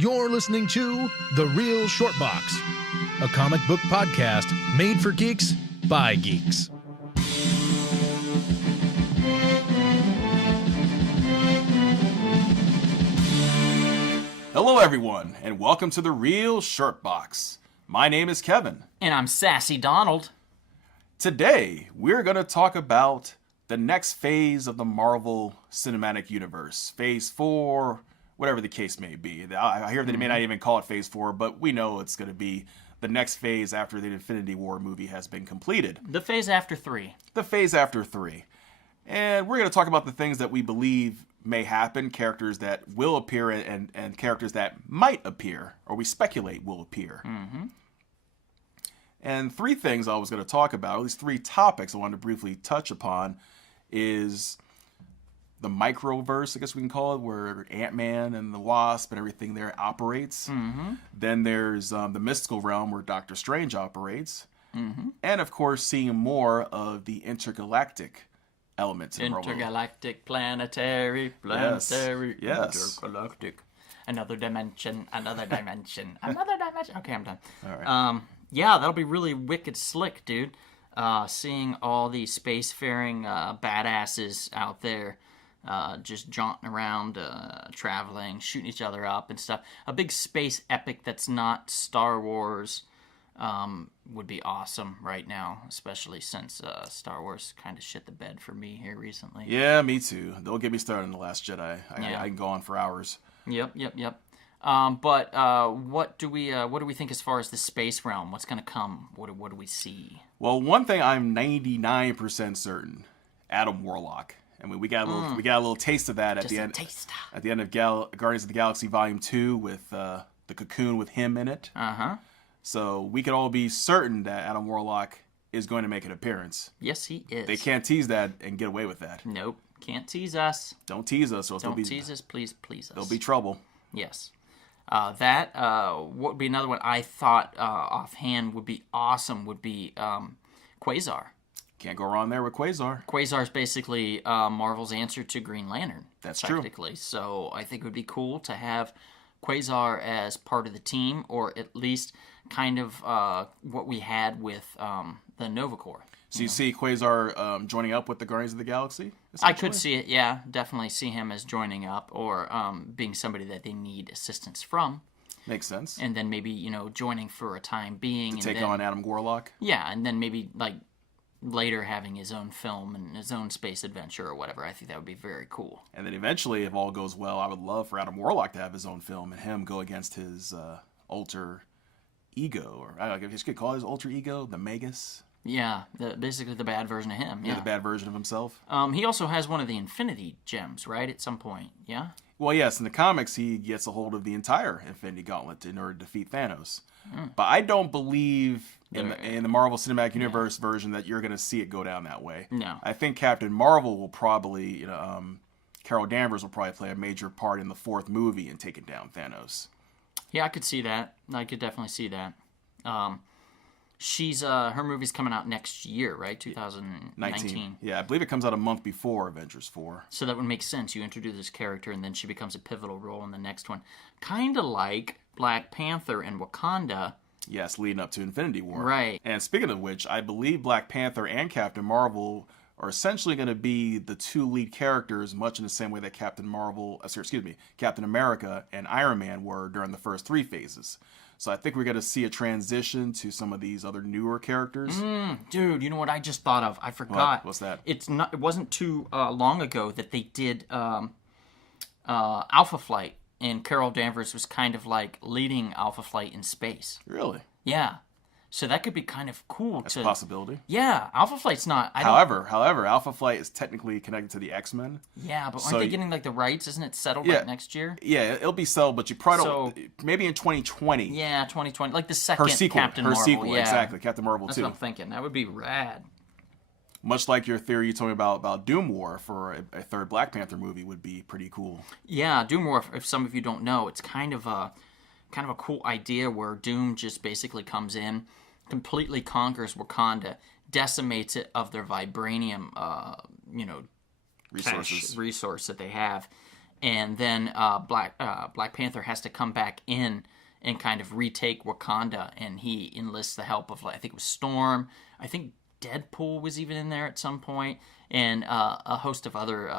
You're listening to The Real Short Box, a comic book podcast made for geeks by geeks. Hello everyone, and welcome to The Real Short Box. My name is Kevin. And I'm Sassy Donald. Today, we're going to talk about the next phase of the Marvel Cinematic Universe. Phase 4, whatever the case may be. I hear that it may not even call it Phase 4, but we know it's going to be the next phase after the Infinity War movie has been completed. The phase after 3. The phase after 3. And we're going to talk about the things that we believe may happen, characters that will appear and characters that might appear, or we speculate will appear. Mm-hmm. And three things I was going to talk about, at least three topics I wanted to briefly touch upon, is the microverse, I guess we can call it, where Ant-Man and the Wasp and everything there operates. Mm-hmm. Then there's the mystical realm where Doctor Strange operates. Mm-hmm. And, of course, seeing more of the intergalactic elements in Marvel. Intergalactic, planetary, Yes. intergalactic. Another dimension. Okay, I'm done. All right. Yeah, that'll be really wicked slick, dude. Seeing all these spacefaring badasses out there just jaunting around, traveling, shooting each other up and stuff. A big space epic that's not Star Wars would be awesome right now, especially since Star Wars kind of shit the bed for me here recently. Yeah, me too. Don't get me started on The Last Jedi. I can go on for hours. Yep. But what do we think as far as the space realm? What's going to come? What do we see? Well, one thing I'm 99% certain: Adam Warlock. I mean, we got a little taste of that at the end. At the end of Guardians of the Galaxy Volume 2 with the Cocoon with him in it. So we could all be certain that Adam Warlock is going to make an appearance. Yes, he is. They can't tease that and get away with that. Nope, can't tease us. Don't tease us, or else Don't tease us, please us. There'll be trouble. Yes. What would be another one I thought offhand would be awesome would be Quasar. Can't go wrong there with Quasar. Quasar is basically Marvel's answer to Green Lantern. That's true. Technically. So I think it would be cool to have Quasar as part of the team, or at least kind of what we had with the Nova Corps. So you see Quasar joining up with the Guardians of the Galaxy? I could see it, yeah. Definitely see him as joining up, or being somebody that they need assistance from. Makes sense. And then maybe, joining for a time being. To take on Adam Warlock? Yeah, and then maybe, later having his own film and his own space adventure or whatever. I think that would be very cool. And then eventually, if all goes well, I would love for Adam Warlock to have his own film and him go against his alter ego, or I guess you could call his alter ego the Magus. Yeah, basically the bad version of him. Yeah, the bad version of himself. He also has one of the Infinity Gems, right? At some point, yeah. Well, yes, in the comics, he gets a hold of the entire Infinity Gauntlet in order to defeat Thanos. But I don't believe in the Marvel Cinematic Universe version that you're going to see it go down that way. No. I think Captain Marvel will probably, Carol Danvers will probably play a major part in the fourth movie in taking down Thanos. Yeah, I could see that. I could definitely see that. She's her movie's coming out next year, right? 2019. Yeah, I believe it comes out a month before Avengers 4. So that would make sense. You introduce this character, and then she becomes a pivotal role in the next one. Kind of like Black Panther and Wakanda. Yes, leading up to Infinity War. Right. And speaking of which, I believe Black Panther and Captain Marvel are essentially going to be the two lead characters, much in the same way that Captain America and Iron Man were during the first three phases. So I think we're going to see a transition to some of these other newer characters. Dude, you know what I just thought of? I forgot. What's that? It wasn't too long ago that they did Alpha Flight, and Carol Danvers was kind of like leading Alpha Flight in space. Really? Yeah. So that could be kind of cool. That's a possibility. Yeah, Alpha Flight's not. However, Alpha Flight is technically connected to the X-Men. Yeah, but aren't they getting the rights? Isn't it settled next year? Yeah, it'll be settled, but you probably don't. Maybe in 2020. Yeah, 2020, like the second Captain Captain Marvel. Her sequel, yeah. Exactly, Captain Marvel 2. That's what I'm thinking. That would be rad. Much like your theory you told me about Doom War for a third Black Panther movie would be pretty cool. Yeah, Doom War. If some of you don't know, it's kind of a cool idea where Doom just basically comes in, completely conquers Wakanda, decimates it of their vibranium, resource that they have, and then Black Panther has to come back in and kind of retake Wakanda, and he enlists the help of, like, I think it was Storm. I think Deadpool was even in there at some point, and a host of other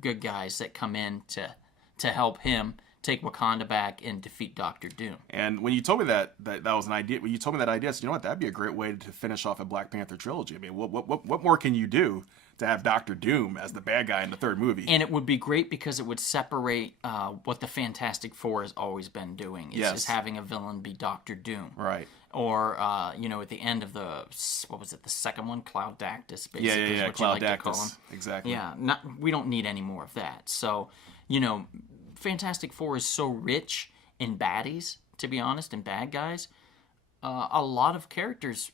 good guys that come in to help him take Wakanda back and defeat Doctor Doom. And when you told me that was an idea, when you told me that idea, I said, you know what, that'd be a great way to finish off a Black Panther trilogy. I mean, what more can you do to have Doctor Doom as the bad guy in the third movie? And it would be great because it would separate what the Fantastic Four has always been doing, is having a villain be Doctor Doom. Right. Or, at the end of the second one? Cloud Dactus, basically. Yeah, what Cloud you like Dactus. To call him. Exactly. Yeah, we don't need any more of that. So, Fantastic Four is so rich in baddies, to be honest, and bad guys. A lot of characters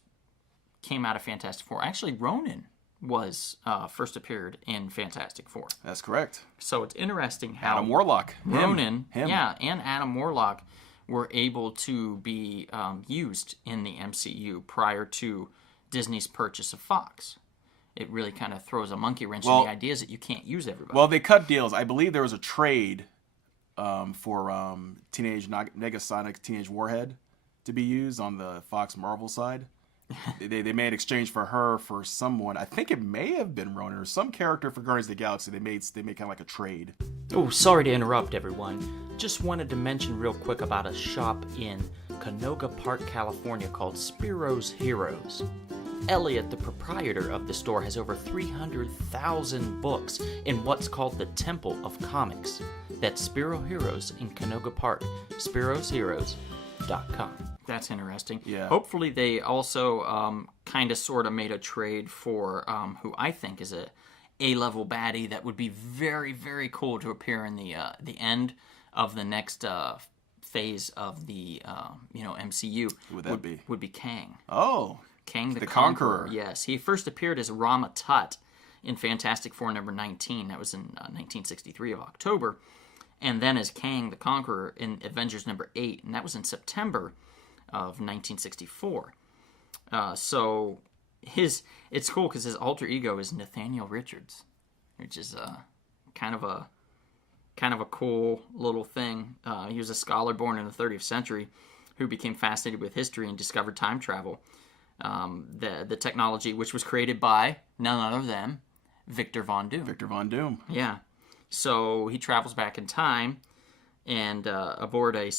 came out of Fantastic Four. Actually, Ronan was first appeared in Fantastic Four. That's correct. So it's interesting how Adam Warlock. Ronan, and Adam Warlock were able to be used in the MCU prior to Disney's purchase of Fox. It really kind of throws a monkey wrench in the ideas that you can't use everybody. Well, they cut deals. I believe there was a trade for Teenage Negasonic Teenage Warhead to be used on the Fox Marvel side. they made exchange for her for someone. I think it may have been Ronan or some character for Guardians of the Galaxy. They made kind of like a trade. Oh, sorry to interrupt, everyone. Just wanted to mention real quick about a shop in Canoga Park, California called Spiro's Heroes. Elliot, the proprietor of the store, has over 300,000 books in what's called the Temple of Comics. That's Spiro Heroes in Canoga Park, spirosheroes.com. That's interesting. Yeah. Hopefully they also kind of sort of made a trade for who I think is a A-level baddie that would be very, very cool to appear in the end of the next phase of the MCU. Who would that be? Would be Kang. Oh. Kang the Conqueror. Yes. He first appeared as Rama Tut in Fantastic Four number 19. That was in 1963 of October. And then as Kang the Conqueror in Avengers number 8. And that was in September of 1964. So it's cool because his alter ego is Nathaniel Richards, which is kind of a cool little thing. He was a scholar born in the 30th century who became fascinated with history and discovered time travel. The technology which was created by none other than Victor Von Doom. Victor Von Doom. Yeah. So he travels back in time and aboard a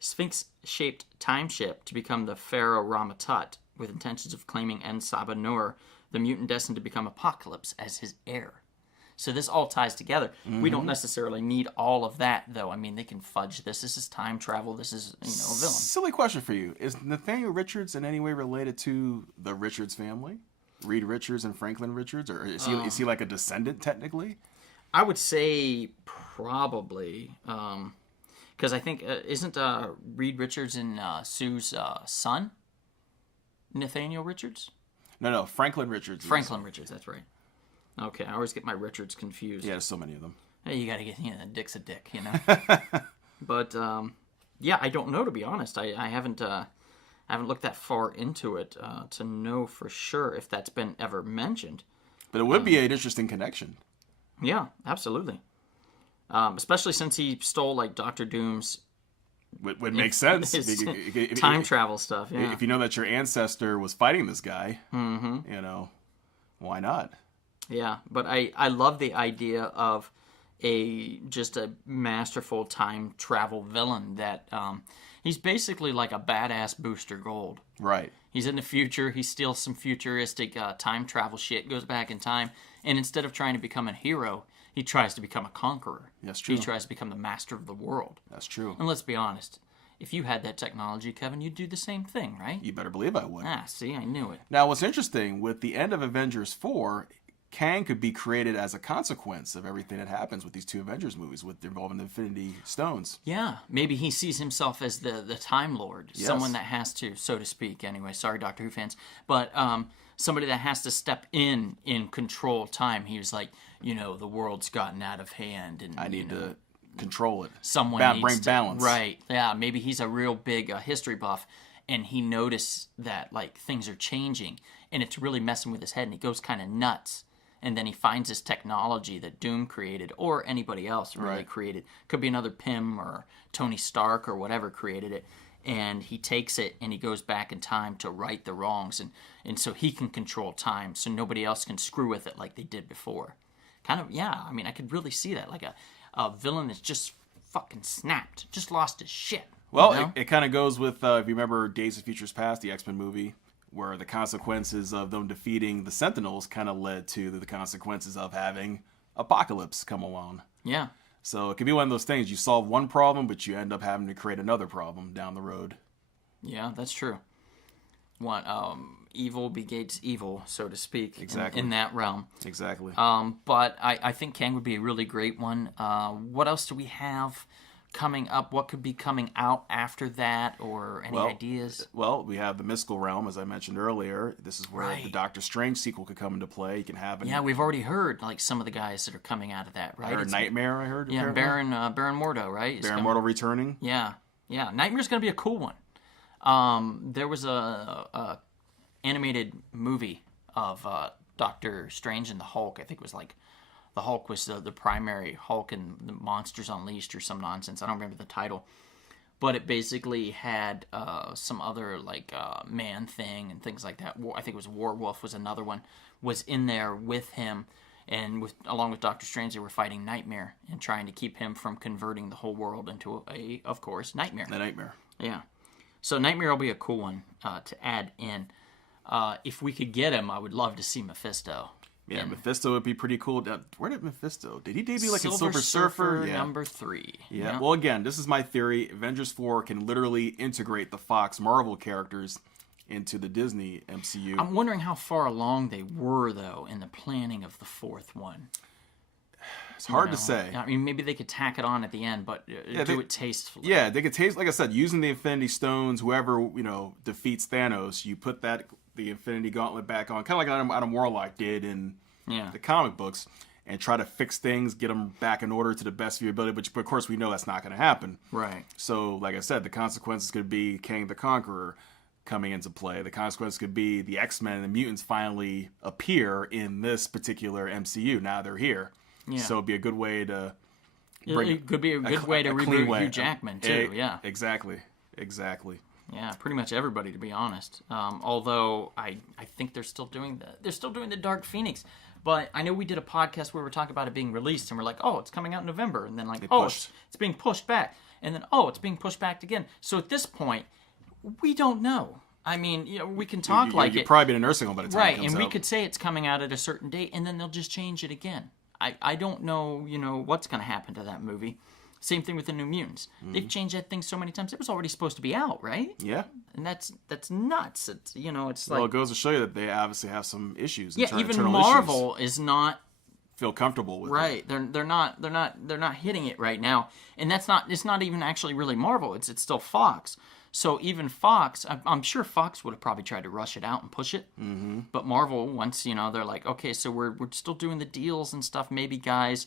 Sphinx-shaped time ship to become the Pharaoh Rama Tut with intentions of claiming En Saba Nur, the mutant destined to become Apocalypse, as his heir. So this all ties together. Mm-hmm. We don't necessarily need all of that, though. I mean, they can fudge this. This is time travel. This is, a villain. Silly question for you. Is Nathaniel Richards in any way related to the Richards family? Reed Richards and Franklin Richards? Or is he like a descendant, technically? I would say probably. Because I think, isn't Reed Richards and Sue's son? Nathaniel Richards? No, Franklin Richards. Franklin Richards, that's right. Okay, I always get my Richards confused. Yeah, there's so many of them. Hey, you gotta get, a dick's a dick, But, I don't know, to be honest. I haven't looked that far into it to know for sure if that's been ever mentioned. But it would be an interesting connection. Yeah, absolutely. Especially since he stole, like, Doctor Doom's... Would make sense. Time travel stuff, yeah. If you know that your ancestor was fighting this guy, why not? Yeah, but I love the idea of just a masterful time travel villain that he's basically like a badass Booster Gold. Right. He's in the future. He steals some futuristic time travel shit, goes back in time, and instead of trying to become a hero, he tries to become a conqueror. That's true. He tries to become the master of the world. That's true. And let's be honest. If you had that technology, Kevin, you'd do the same thing, right? You better believe I would. See, I knew it. Now, what's interesting, with the end of Avengers 4, Kang could be created as a consequence of everything that happens with these two Avengers movies involving the Infinity Stones. Yeah, maybe he sees himself as the Time Lord, yes. Someone that has to, so to speak, anyway, sorry Doctor Who fans, but somebody that has to step in control time. He was like, the world's gotten out of hand. And I need to control it. Someone needs bring to, balance. Right, yeah, maybe he's a real big history buff, and he noticed that, like, things are changing, and it's really messing with his head, and he goes kind of nuts. and then he finds this technology that Doom created, or anybody else really created. Could be another Pym or Tony Stark or whatever created it. And he takes it and he goes back in time to right the wrongs, and so he can control time, so nobody else can screw with it like they did before. Kind of, yeah. I mean, I could really see that, like a villain that's just fucking snapped, just lost his shit. Well, you know? it kind of goes with, if you remember Days of Futures Past, the X-Men movie, where the consequences of them defeating the Sentinels kind of led to the consequences of having Apocalypse come along. Yeah. So it could be one of those things. You solve one problem, but you end up having to create another problem down the road. Yeah, that's true. What, evil begets evil, so to speak. Exactly. In that realm. Exactly. But I think Kang would be a really great one. What else do we have coming up? What could be coming out after that, or any ideas? Well, we have the Mystical Realm, as I mentioned earlier. This is where the Doctor Strange sequel could come into play. You can have we've already heard like some of the guys that are coming out of that, right? I heard Nightmare, I heard. Yeah, Baron Mordo, right? Baron Mordo returning. Yeah. Nightmare's going to be a cool one. There was a animated movie of Doctor Strange and the Hulk. I think it was like the Hulk was the primary Hulk and the Monsters Unleashed or some nonsense. I don't remember the title. But it basically had some other like Man-Thing and things like that. I think it was Werewolf was another one, was in there with him. And along with Doctor Strange, they were fighting Nightmare and trying to keep him from converting the whole world into of course, Nightmare. The Nightmare. Yeah. So Nightmare will be a cool one to add in. If we could get him, I would love to see Mephisto. Yeah, Mephisto would be pretty cool. Where did Mephisto? Did he debut like in Silver Surfer? Yeah. Number 3. Yeah. Well, again, this is my theory. Avengers 4 can literally integrate the Fox Marvel characters into the Disney MCU. I'm wondering how far along they were, though, in the planning of the 4th one. It's hard to say. I mean, maybe they could tack it on at the end, but do it tastefully. Yeah, they could taste, like I said, using the Infinity Stones, whoever, defeats Thanos, you put the Infinity Gauntlet back on, kind of like Adam Warlock did in the comic books, and try to fix things, get them back in order to the best of your ability, but of course we know that's not going to happen. Right. So, like I said, the consequences could be Kang the Conqueror coming into play. The consequence could be the X-Men and the mutants finally appear in this particular MCU. Now they're here. Yeah. So it'd be a good way to it could be a good way to reboot Hugh Jackman too. Exactly. Yeah, pretty much everybody, to be honest. Although I think they're still doing the Dark Phoenix. But I know we did a podcast where we were talking about it being released, and we're like, oh, it's coming out in November, and then like, it's being pushed back, and then it's being pushed back again. So at this point, we don't know. I mean, we can talk you'd probably be in a nursing home by the time it comes and we out. could say it's coming out at a certain date, and then they'll just change it again. I don't know, what's going to happen to that movie. Same thing with the New Mutants. Mm-hmm. They've changed that thing so many times. It was already supposed to be out, right? Yeah. And that's nuts. It's it's like, well, it goes to show you that they obviously have some issues. Even Marvel is not feel comfortable with it. They're not hitting it right now, and it's not even actually really Marvel. It's still Fox. So even Fox, I'm sure Fox would have probably tried to rush it out and push it. Mm-hmm. But Marvel, once they're like, okay, so we're still doing the deals and stuff. Maybe guys,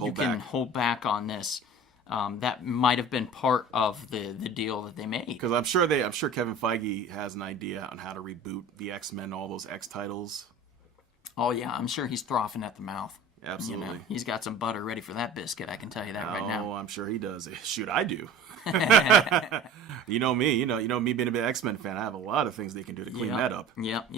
you can hold back on this. That might have been part of the deal that they made. Because I'm sure Kevin Feige has an idea on how to reboot the X-Men, all those X titles. Oh yeah, I'm sure he's frothing at the mouth. Absolutely. He's got some butter ready for that biscuit. I can tell you that right now. Oh, I'm sure he does. Shoot, I do. You know me. You know me being a big X-Men fan. I have a lot of things they can do to clean that up. Yep.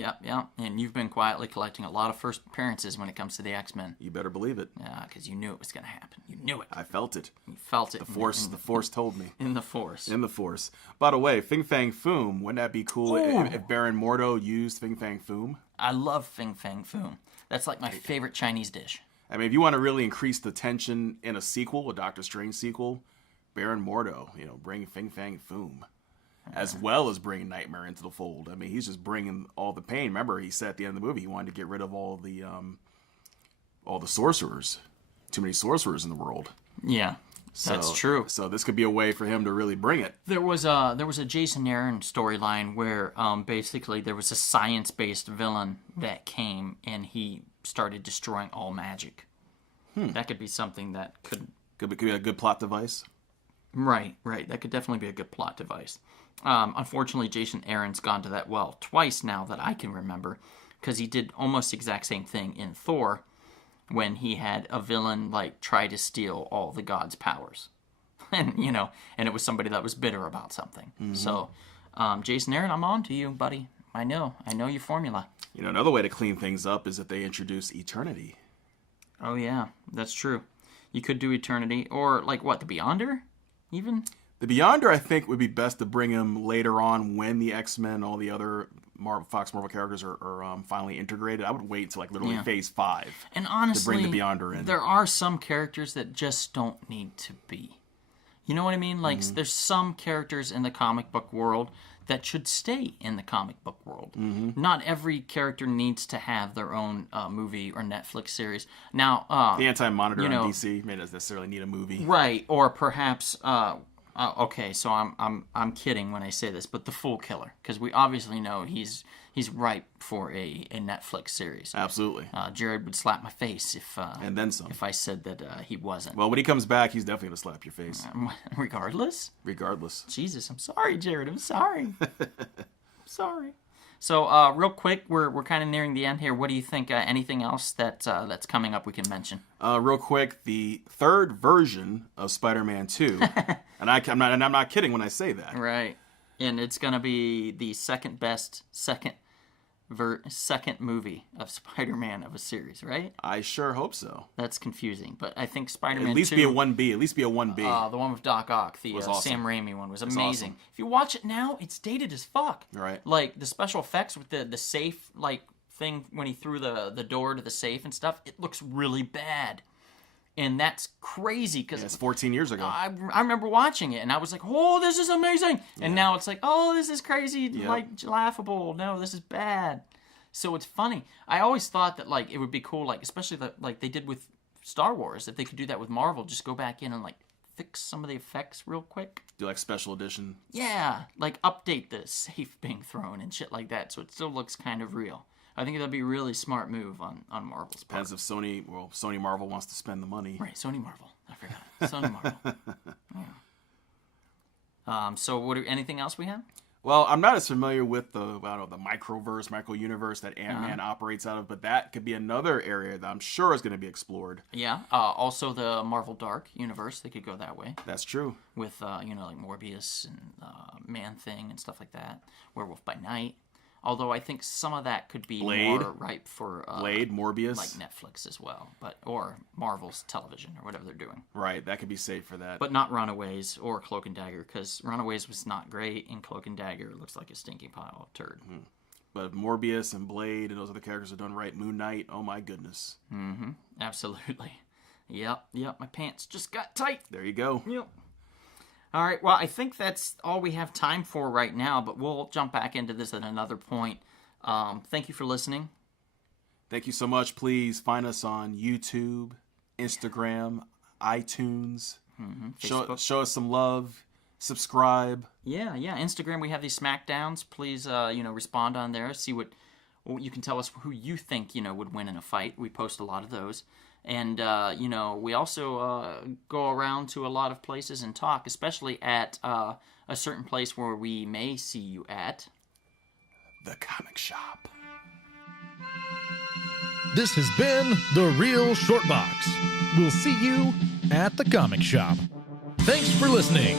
And you've been quietly collecting a lot of first appearances when it comes to the X-Men. You better believe it. Yeah, because you knew it was going to happen. You knew it. I felt it. You felt it. The Force told me. In the Force. By the way, Fing Fang Foom. Wouldn't that be cool if Baron Mordo used Fing Fang Foom? I love Fing Fang Foom. That's like my favorite Chinese dish. I mean, if you want to really increase the tension in a sequel, a Doctor Strange sequel, Baron Mordo, bring Fing Fang Foom, as well as bring Nightmare into the fold. I mean, he's just bringing all the pain. Remember, he said at the end of the movie he wanted to get rid of all the sorcerers. Too many sorcerers in the world. Yeah, that's true. So this could be a way for him to really bring it. There was a Jason Aaron storyline where basically there was a science-based villain that came and he started destroying all magic. That could be something that could be a good plot device. Right. That could definitely be a good plot device. Unfortunately, Jason Aaron's gone to that well twice now that I can remember, because he did almost the exact same thing in Thor, when he had a villain like try to steal all the gods' powers, and and it was somebody that was bitter about something. So, Jason Aaron, I'm on to you, buddy. I know your formula. Another way to clean things up is if they introduce Eternity. Oh yeah, that's true. You could do Eternity, or like what, the Beyonder, even. The Beyonder, I think, would be best to bring him later on when the X-Men, all the other Fox Marvel characters are finally integrated. I would wait until like literally Phase 5 and honestly, to bring the Beyonder in. There are some characters that just don't need to be. You know what I mean? Like, there's some characters in the comic book world that should stay in the comic book world. Not every character needs to have their own movie or Netflix series. Now, the Anti-Monitor in DC may not necessarily need a movie, right? Or perhaps. Okay, so I'm kidding when I say this, but the Fool Killer, because we obviously know he's ripe for a Netflix series. Absolutely. Jared would slap my face if and then some. if I said that he wasn't. Well, when he comes back, he's definitely gonna slap your face. Regardless. Jesus, I'm sorry, Jared. I'm sorry. Sorry. So, real quick, we're kind of nearing the end here. What do you think? Anything else that's coming up we can mention? Real quick, the third version of Spider-Man 2, and I'm not kidding when I say that. Right, and it's gonna be the second best second movie of Spider-Man of a series, right? I sure hope so. That's confusing, but I think Spider-Man 2... At least be a 1B. At least be a 1B. The one with Doc Ock, the awesome. Sam Raimi one, was amazing. Awesome. If you watch it now, it's dated as fuck. Right. Like, the special effects with the safe, like, thing when he threw the door to the safe and stuff, it looks really bad. And that's crazy because it's 14 years ago. I remember watching it and I was like, "Oh, this is amazing!" And now it's like, "Oh, this is crazy, like laughable. No, this is bad." So it's funny. I always thought that like it would be cool, like especially like they did with Star Wars, if they could do that with Marvel, just go back in and like fix some of the effects real quick. Do like special edition. Yeah, like update the safe being thrown and shit like that, so it still looks kind of real. I think that'd be a really smart move on Marvel's part. Depends if Sony Marvel wants to spend the money. Right, Sony Marvel. I forgot. Sony Marvel. Yeah. So anything else we have? Well, I'm not as familiar with the micro-universe that Ant-Man operates out of, but that could be another area that I'm sure is going to be explored. Yeah. Also the Marvel Dark universe, they could go that way. That's true. With, like Morbius and Man-Thing and stuff like that. Werewolf by Night. Although I think some of that could be more ripe for Blade, Morbius, like Netflix as well, or Marvel's television or whatever they're doing. Right, that could be safe for that. But not Runaways or Cloak and Dagger, because Runaways was not great, and Cloak and Dagger looks like a stinking pile of turd. But Morbius and Blade and those other characters are done right. Moon Knight, oh my goodness. Absolutely. Yep. My pants just got tight. There you go. Yep. All right, well, I think that's all we have time for right now, but we'll jump back into this at another point. Thank you for listening. Thank you so much. Please find us on YouTube, Instagram, iTunes. Show us some love. Subscribe. Yeah. Instagram, we have these Smackdowns. Please, respond on there. See what you can tell us who you think, would win in a fight. We post a lot of those. And, we also go around to a lot of places and talk, especially at a certain place where we may see you at. The Comic Shop. This has been The Real Short Box. We'll see you at the Comic Shop. Thanks for listening.